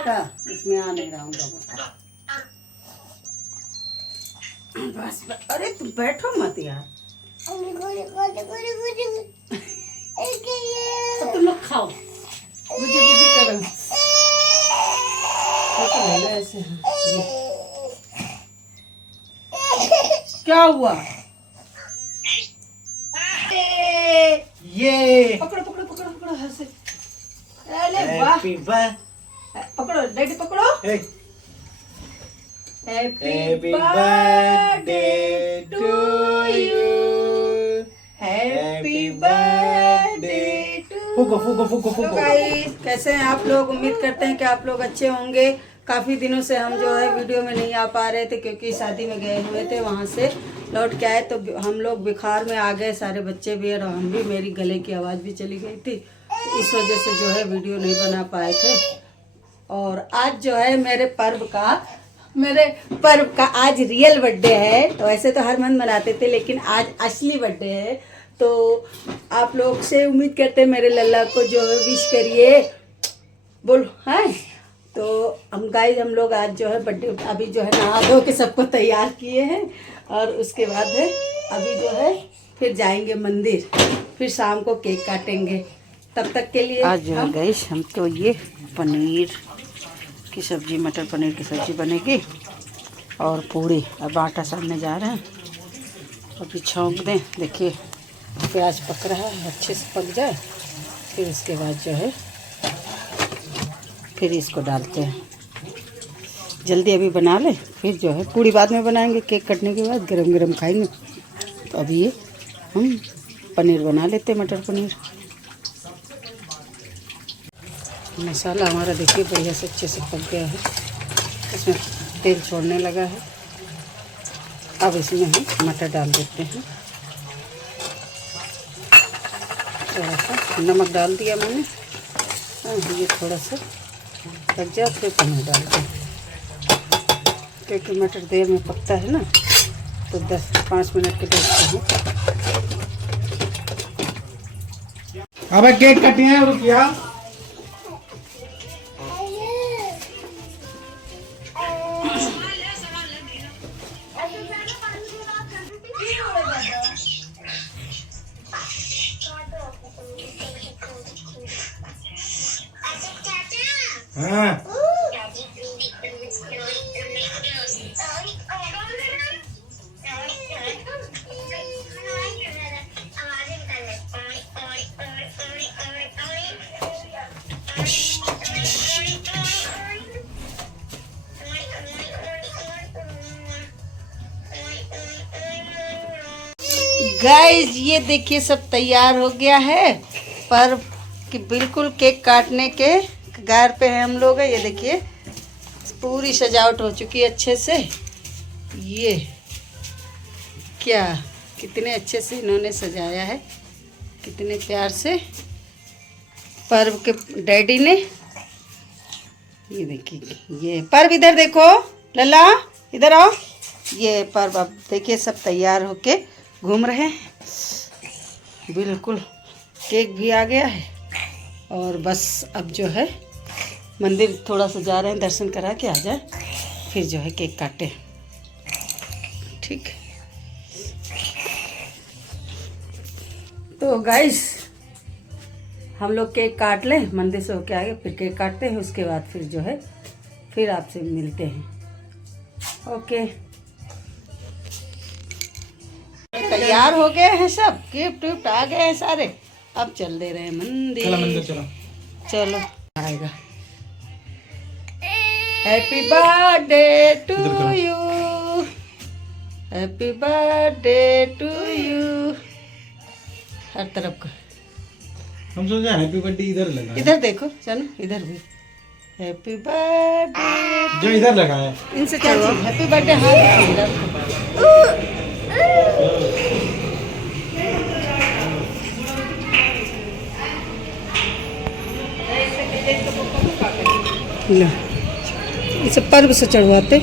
बेटा, इसमें आ नहीं रहा हूँ बस। अरे तुम बैठो मत यार, तो तुम लोग खाओ, गुजी गुजी करो ऐसे। क्या हुआ? ये पकड़ो पकड़ो पकड़ो पकड़ो ऐसे। अरे वाह, पकड़ो डैडी पकड़ो। Happy birthday to you, happy birthday to. फूको फूको फूको फूको। गाइस, कैसे हैं आप लोग? उम्मीद करते हैं कि आप लोग अच्छे होंगे। काफ़ी दिनों से हम जो है वीडियो में नहीं आ पा रहे थे क्योंकि शादी में गए हुए थे, वहाँ से लौट के आए तो हम लोग बुखार में आ गए, सारे बच्चे भी और हम भी। मेरी गले की आवाज़ भी चली गई थी, तो इस वजह से जो है वीडियो नहीं बना पाए थे। और आज जो है मेरे पर्व का आज रियल बर्थडे है। तो ऐसे तो हर मंथ मनाते थे, लेकिन आज असली बर्थडे है। तो आप लोग से उम्मीद करते हैं मेरे लल्ला को जो है विश करिए, बोलो हैं। तो हम लोग आज जो है बर्थडे अभी जो है नहा धो के सबको तैयार किए हैं, और उसके बाद है अभी जो है फिर जाएंगे मंदिर, फिर शाम को केक काटेंगे। तब तक के लिए आज जो है गाइस हम तो ये पनीर की सब्जी, मटर पनीर की सब्जी बनेगी और पूड़ी। अब आटा सानने जा रहे हैं, अभी छौंक दें। देखिए प्याज पक रहा है, अच्छे से पक जाए फिर उसके बाद जो है फिर इसको डालते हैं। जल्दी अभी बना ले, फिर जो है पूड़ी बाद में बनाएंगे, केक कटने के बाद गरम गरम खाएंगे। तो अभी ये हम पनीर बना लेते हैं, मटर पनीर। मसाला हमारा देखिए बढ़िया से अच्छे से पक गया है, इसमें तेल छोड़ने लगा है। अब इसमें हम मटर डाल देते हैं। थोड़ा सा नमक डाल दिया मैंने, ये थोड़ा सा पक जाए फिर पनीर डालते हैं, क्योंकि मटर देर में पकता है ना, तो 10-5 मिनट के देखते हैं। अब केक कटे हैं, रुकिया। हाँ गाइस, ये देखिए सब तैयार हो गया है, पर कि बिल्कुल केक काटने के कगार पे है हम लोग। ये देखिए पूरी सजावट हो चुकी है अच्छे से। ये क्या कितने अच्छे से इन्होंने सजाया है, कितने प्यार से पर्व के डैडी ने। ये देखिए, ये पर्व इधर देखो, लल्ला इधर आओ। ये पर्व अब देखिए सब तैयार होके घूम रहे हैं। बिल्कुल केक भी आ गया है, और बस अब जो है मंदिर थोड़ा सा जा रहे हैं, दर्शन करा के आ जाए, फिर जो है केक काटे। ठीक है, तो गाइस हम लोग केक काट लें, मंदिर से होके आगे फिर केक काटते हैं। उसके बाद फिर जो है फिर आपसे मिलते हैं। ओके, तैयार हो गए हैं सब, गिफ्ट विफ्ट आ गए हैं सारे। अब चल दे रहे हैं मंदिर। चलो आएगा। Happy birthday to you, happy birthday to you. हर तरफ का हम सोचा हैप्पी बर्थडे इधर लगा, इधर देखो, चलो इधर भी हैप्पी बर्थडे जो इधर लगा है इनसे चलो हैप्पी बर्थडे। हाँ इसे पर्व से चढ़वाते।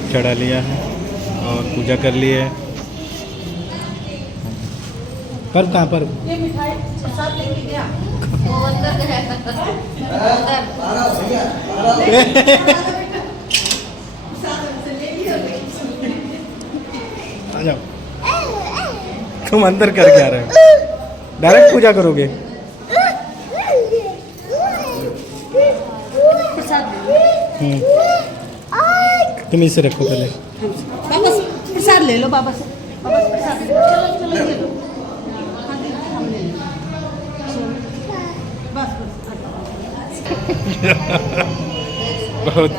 हाथ चढ़ा लिया है और पूजा कर ली है। पर कहाँ पर ये मिठाई प्रसाद लेके गया आ जाओ। तुम अंदर करके आ रहे हो, डायरेक्ट पूजा करोगे? तुम इसे रखो पहले। बाबा से प्रसाद ले लो, बाबा से प्रसाद ले लो। चलो चलो ले लो। हाँ, दे दो, हम ले लेंगे। चलो, बस बहुत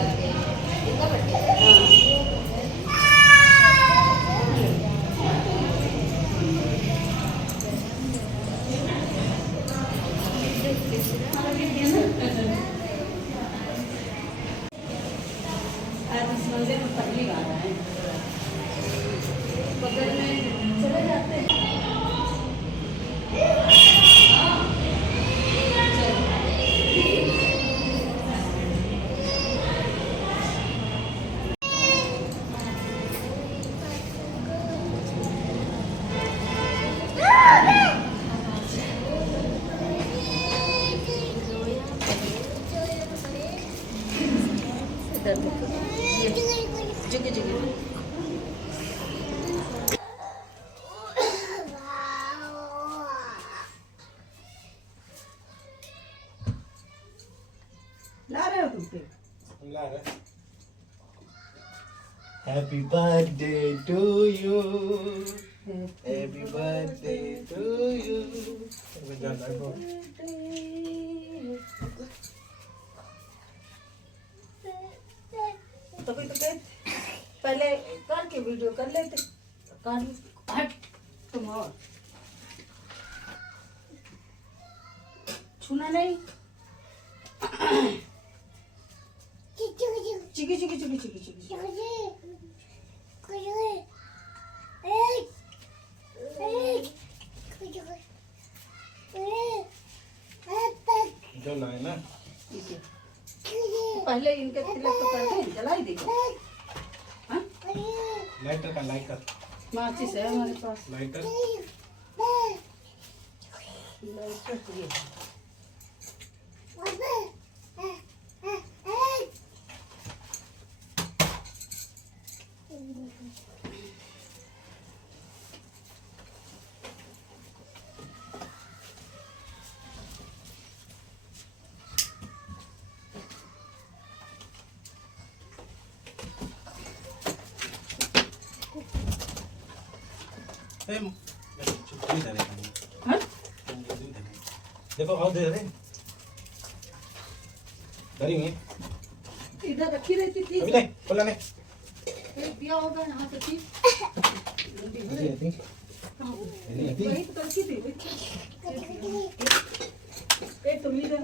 आज इस मंदिर में पहली बार आए हैं। बगल में चले जाते हैं। जगह जगह ला रहे हो तुम पे? Happy birthday to you, happy birthday to you. तो कोई तो कहते पहले करके वीडियो कर लेते। कर हट तुम और छूना नहीं। चिकी चिकी चिकी चिकी चिकी जो लाए ना, ठीक है। पहले इनके तिलक तो कर दे, जलाई देगा। हाँ? लाइटर का लाइटर, माचिस है हमारे पास। लाइटर लाइटर तो ये है। हाँ? देखो और दे रहे डरी हुई इधर रखी रहती थी। अभी नहीं खोला नहीं दिया होगा यहाँ पे थी। वही तो रखी थी। एक तुम इधर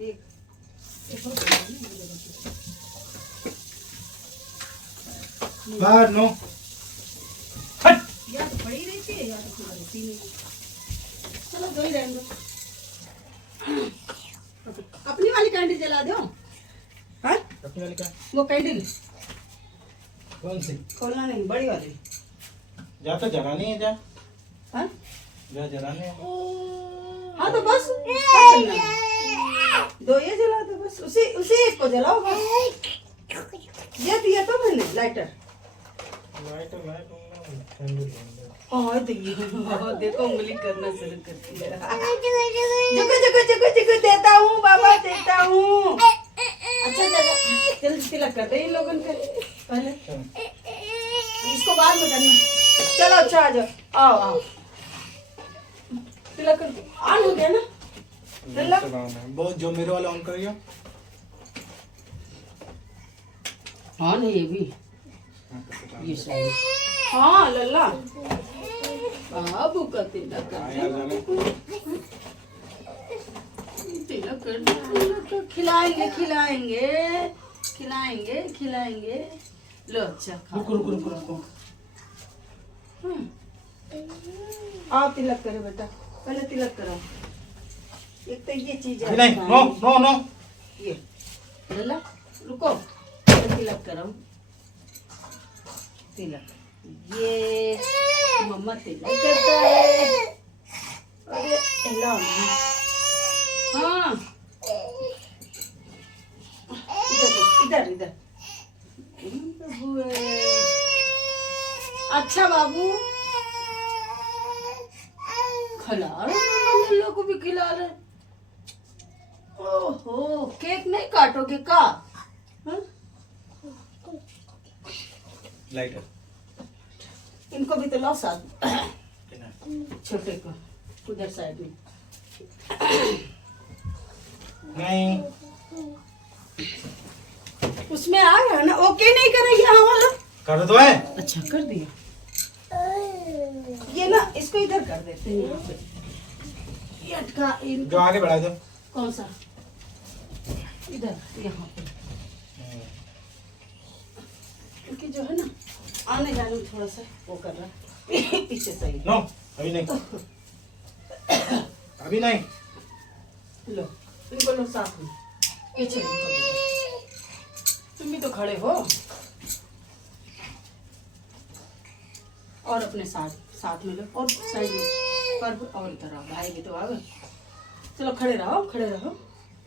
एक बाहर नो या तो पड़ी रहती है या तो खुला रहती नहीं। चलो दो ही रहने दो। अपनी वाली कैंडल जला दो। हाँ? अपनी वाली का वो कैंडल कौन सी? खोलना नहीं, बड़ी वाली। जा तो जलानी है, जा हाँ? जा जलाने है। हाँ तो बस क्या करना है? दो ये जला दो बस, उसी एक को जलाओ बस। ये दिया तो मैंने लाइटर। लाइटर लाइट कैंडल हाँ देखो उंगली करना शुरू करती है। जुगु जुगु जुगु जुगु देता हूँ बाबा, देता हूँ। अच्छा जगह जल्दी तिलक कर दे इन लोगों के पहले, इसको बाद में करना। चलो अच्छा आ जाओ, आओ आओ तिलक कर दो। ऑन हो गया ना? लल्ला बहुत जो मेरे वाला ऑन करियो। हाँ नहीं ये भी ये सही। हाँ लल्ला बाबू का तिलक कर तिलक कर। खिलाएंगे खिलाएंगे खिलाएंगे खिलाएंगे। लो अच्छा खाओ। रुको रुको रुको रुको। आओ तिलक करो बेटा, पहले तिलक करो। एक तो ये चीज है। नहीं नो नो नो ये लल्ला रुको, तिलक कराऊं, तिलक। ये मम्मा तिलक करता है। अरे हिलाओ ना। हाँ इधर इधर इधर। अच्छा बाबू खिला रहे, लोग को भी खिला रहे। ओहो केक नहीं काटोगे का? हाँ? लाइटर इनको भी तो लो साथ, छोटे को उधर साइड में। नहीं उसमें आ गया ना, ओके नहीं करेगी हाँ वाला। कर दो है। अच्छा कर दिया। ये ना इसको इधर कर देते हैं यहाँ पे, ये अटका जो आगे बढ़ा दो। कौन सा? इधर यहाँ पे। क्योंकि जो है ना आने जाने में थोड़ा सा वो कर रहा है पीछे सही। नो अभी नहीं, अभी नहीं। लो इनको लो साथ में, पीछे इनको भी दो। तुम भी तो खड़े हो। और अपने साथ में लो, और साइड में पर और इधर आओ, भाई भी तो आ गए। चलो खड़े रहो खड़े रहो।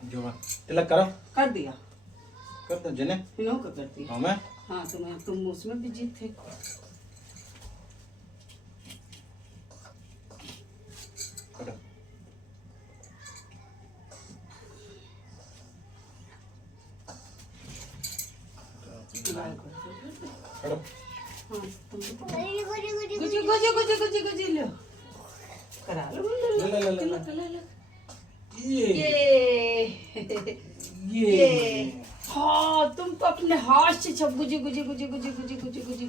जो तिलक करो। कर दिया, कर दो जने। इन्हों को कर दिया। हाँ मैं हाँ तुम उसमें भी जीत थे। करो। करो। हाँ तुम गुजी लो, करा लो लो। ये हाँ तुम तो अपने हाथ से सब गुजी गुजी गुजी गुजी गुजी गुजी गुजी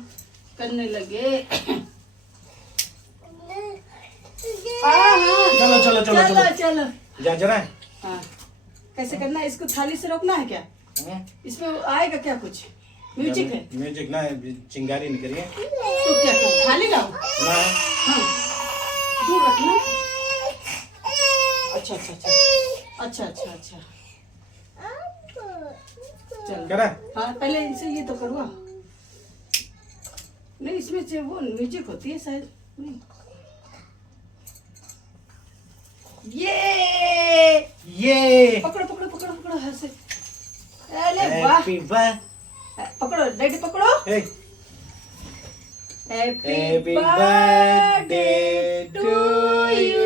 करने लगे। हाँ चलो चलो चलो चलो चलो। जा जरा। हाँ कैसे करना है इसको? थाली से रोकना है क्या? इसमें आएगा क्या कुछ? म्यूजिक है? म्यूजिक ना, चिंगारी नहीं करिए तो क्या करो, थाली लाओ ना। हाँ दूर रखना। अच्छा अच्छा अच्छा अच्छा अच्छा अच्छा चल करा। हाँ पहले इनसे ये तो करवा। नहीं इसमें से वो म्यूजिक होती है शायद। नहीं ये पकड़ो पकड़ो पकड़ो पकड़ो ऐसे। अरे वाह हैप्पी बर्थडे पकड़ो डैडी पकड़ो। Happy birthday to you,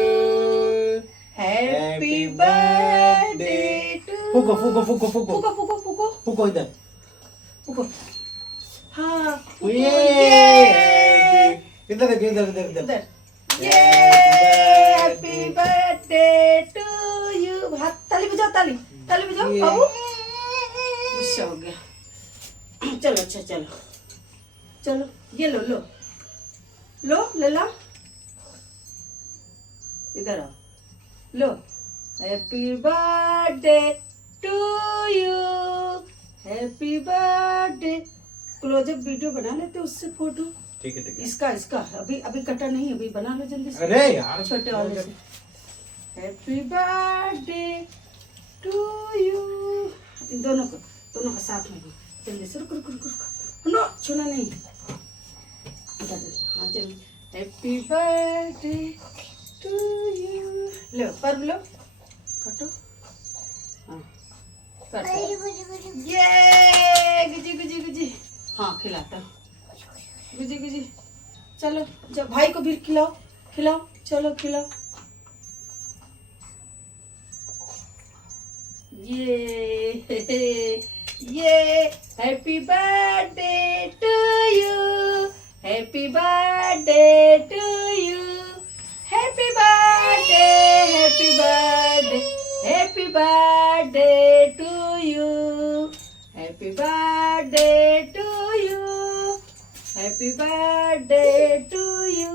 happy birthday to. फूको फूको फूको फूको फूको फूको फूको फूको इधर। फूको। हाँ फूको। ये इधर देखिए, इधर इधर इधर। उधर। ये हैप्पी बर्थडे टू यू। हाथ ताली बजाओ, ताली ताली बजाओ। बाबू गुस्सा हो गया। चलो अच्छा चलो चलो ये लो लो लो ले ला, इधर आओ लो। Happy birthday to you, happy birthday. Close up video बना लेते उससे फोटो। ठीक है ठीक है। इसका इसका अभी अभी कटा नहीं, अभी बना लो जल्दी से। अरे यार छोटे वाले से। Happy birthday to you. इन दोनों का साथ में जल्दी से। रुक रुक रुक रुक नो छूना नहीं। हाँ चल। Happy birthday to you. लो पर लो काटो। हाँ काटो। ये गुजी गुजी गुजी। हाँ खिलाता गुजी गुजी। चलो जब भाई को भी खिलाओ खिलाओ, चलो खिलाओ। ये happy birthday to you, happy birthday to you, happy birthday, happy birthday, happy birthday to you, happy birthday to you, happy birthday to you.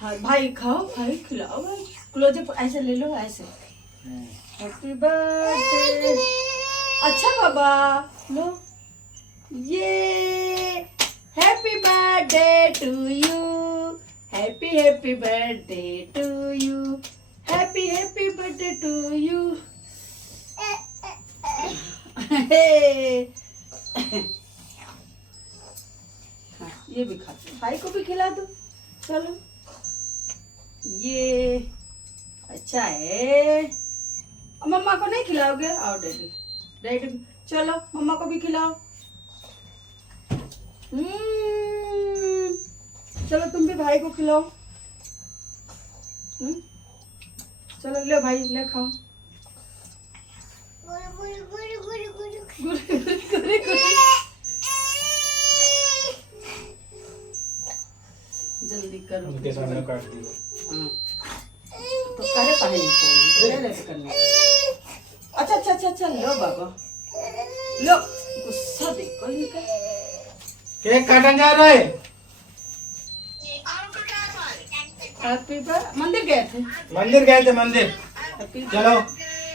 हाँ भाई खाओ, भाई खिलाओ भाई। क्लोजअप ऐसे ले लो ऐसे। Happy birthday. अच्छा बाबा लो। ये happy birthday to you, happy happy birthday to you, happy happy birthday to you. हाँ, ये भी खा दो, भाई को भी खिला दो। चलो ये अच्छा है। और मम्मा को नहीं खिलाओगे? आओ डैडी, डैडी चलो मम्मा को भी खिलाओ। चलो तुम भी भाई को खिलाओ। चलो ले भाई, ले खाओ। जल्दी करो। उनके सामने काट दियो। हाँ। तो करे पानी करना। अच्छा अच्छा अच्छा अच्छा, लो बाबा लो, गुस्सा देखो इनका। केक काटन जा रहा है। हैप्पी मंदिर गए थे। मंदिर गए थे, मंदिर। चलो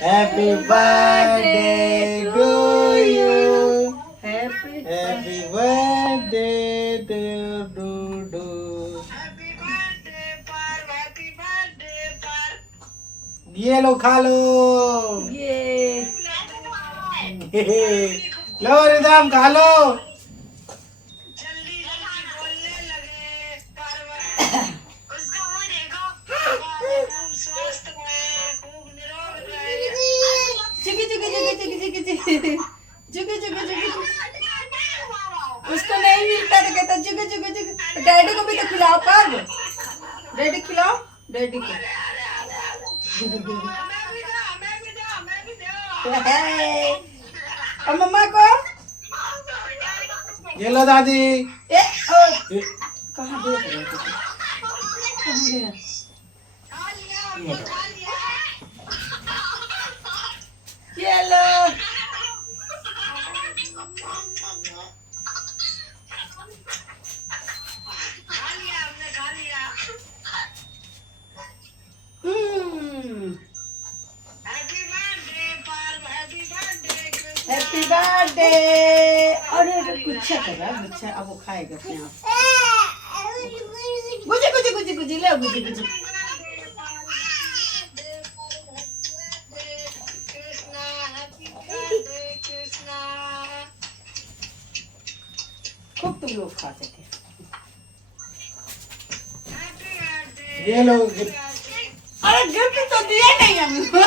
happy birthday to you, happy happy birthday to do. ये लो खा लो। ये लो रिदम खा लो। उसको नहीं मिलता तो कहता जुग जुग जुग। डैडी को भी तो खिलाओ, पर डैडी खिलाओ, डैडी को। और मम्मा को ये लो दादी। कहाँ देख रहे हो? कहाँ गया? ये लो। Happy birthday. अरे गुच्छा कर रहा है, गुच्छा अब वो खाएगा अपने आप। गुजी गुजी गुजी गुजी ले, गुजी गुजी। खूब तुम लोग खा सके। ये लो। अरे गिफ्ट तो दिया नहीं हमको।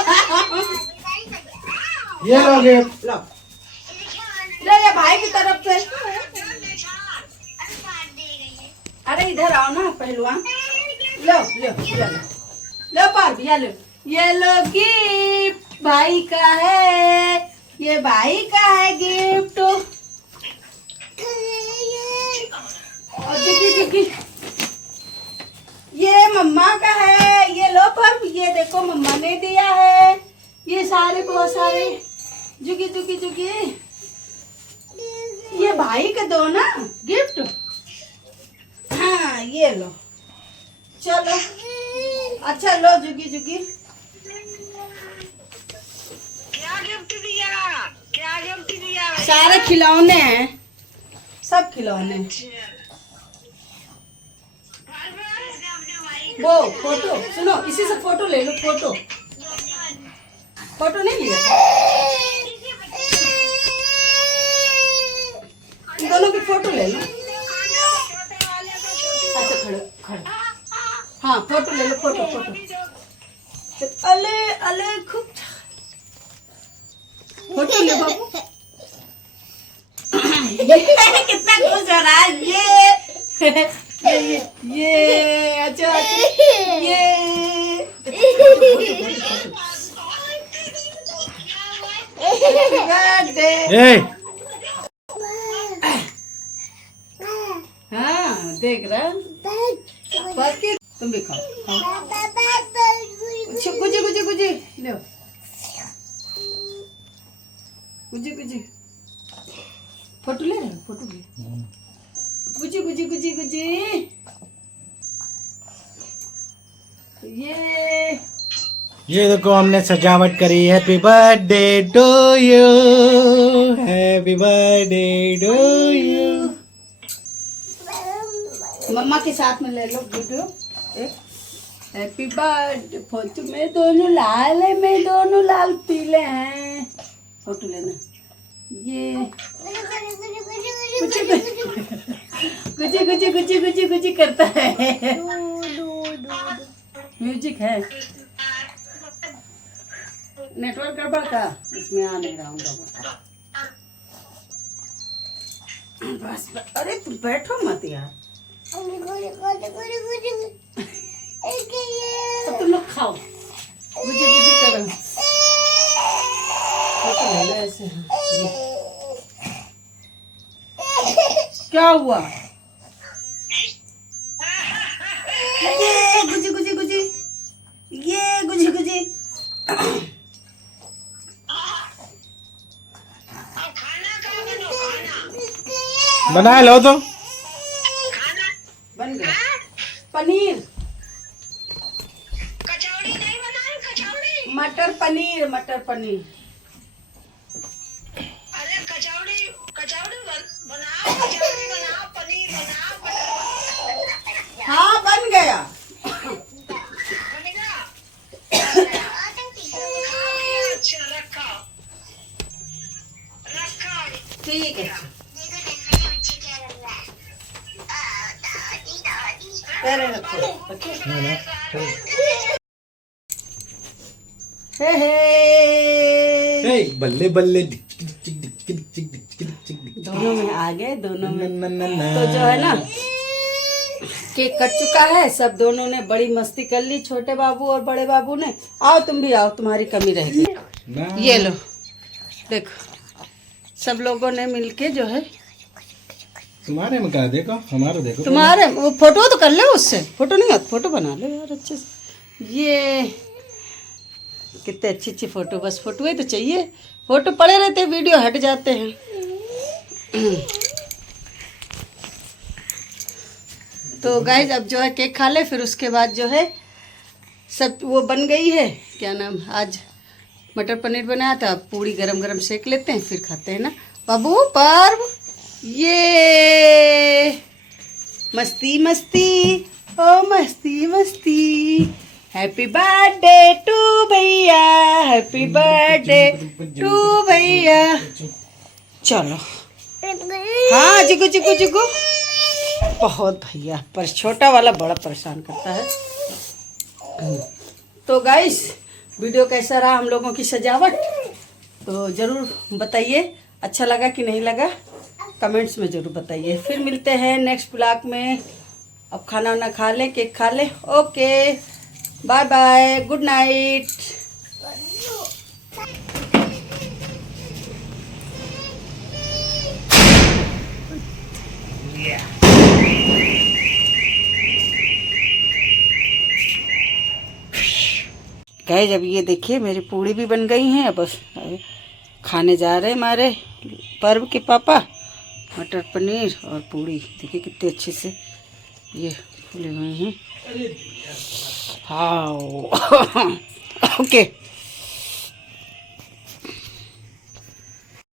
ये लो गिफ्ट। लो ले ले भाई की तरफ से। अरे इधर आओ ना पहलवान। लो लो लो लो पार दिया लो। ये लो गिफ्ट भाई का है, ये भाई का है गिफ्ट। और जिगी जिगी ये मम्मा का है। ये लो पर ये देखो मम्मा ने दिया है। ये सारे बहुत सारे जुगी जुगी जुगी। ये भाई के दो ना गिफ्ट। हाँ ये लो। चलो अच्छा लो जुगी जुगी। क्या गिफ्ट दिया? क्या गिफ्ट दिया? सारे खिलौने हैं, सब खिलौने। वो फोटो सुनो, इसी से फोटो ले लो। फोटो फोटो नहीं लिया? इन दोनों की फोटो ले लो। अच्छा खड़े खड़े। हाँ फोटो ले लो, फोटो फोटो। अले अले खूब फोटो ले बाबू। कितना खुश हो रहा है ये अच्छा अच्छा ये बर्थडे। हाँ देख रहा बस की तुम भी खाओ गुजी गुजी गुजी लो गुजी गुजी। फोटो ले रहे, फोटो ले। गुजी गुजी गुजी गुजी। ये देखो हमने सजावट करी। Happy birthday to you, happy birthday to you. मम्मा के साथ में ले लो वीडियो एक। Happy birthday. फोटो में दोनों लाल है, में दोनों लाल पीले हैं। फोटो लेना। ये कुछ कुछ करता है। म्यूजिक है, नेटवर्क गड़बड़ का, इसमें आ नहीं रहा हूँ। बस अरे तुम बैठो मत यार, अब तुम लोग खाओ, गुजी करो। ऐसे ये। क्या हुआ? ये गुजी ये गुजी बना लो तो। बन गया पनीर, कचौड़ी नहीं बनाए, कचौड़ी। मटर पनीर, मटर पनीर। अरे कचौड़ी बनाओ, कचौड़ी बनाओ, पनीर बनाओ, हाँ बन गया। बनेगा। अच्छा रखो। ठीक है, पैरे रखो। हे बल्ले बल्ले। दोनों में आ गए, दोनों में। तो जो है ना, केक कट चुका है, सब दोनों ने बड़ी मस्ती कर ली, छोटे बाबू और बड़े बाबू ने। आओ तुम भी आओ, तुम्हारी कमी रहेगी। ये लो देखो, सब लोगों ने मिलके जो है। तुम्हारे में क्या, देखो हमारा देखो। तुम्हारे वो फोटो तो कर ले, उससे फोटो नहीं आता, फोटो बना लो यार अच्छे से। ये कितने अच्छी अच्छी फोटो, बस फोटो ही तो चाहिए, फोटो पड़े रहते हैं, वीडियो हट जाते हैं। तो गाइज अब जो है केक खा ले, फिर उसके बाद जो है सब वो बन गई है, क्या नाम, आज मटर पनीर बनाया था, अब पूड़ी गरम गरम सेक लेते हैं, फिर खाते हैं ना बाबू। पर्व ये मस्ती मस्ती, ओ मस्ती मस्ती। हैप्पी बर्थडे टू भैया, हैप्पी बर्थडे टू भैया। चलो हाँ, जिगु जिगु जिगु। बहुत भैया पर छोटा वाला बड़ा परेशान करता है। तो गाइस वीडियो कैसा रहा, हम लोगों की सजावट, तो ज़रूर बताइए, अच्छा लगा कि नहीं लगा, कमेंट्स में ज़रूर बताइए। फिर मिलते हैं नेक्स्ट ब्लॉग में। अब खाना वाना खा लें, केक खा लें। Okay bye bye, good night. Guys अब ये देखिए मेरी पूड़ी भी बन गई हैं, बस खाने जा रहे हैं हमारे पर्व के पापा। मटर पनीर और पूड़ी देखिए कितने अच्छे से ये फूले हुए हैं। हाँ ओके।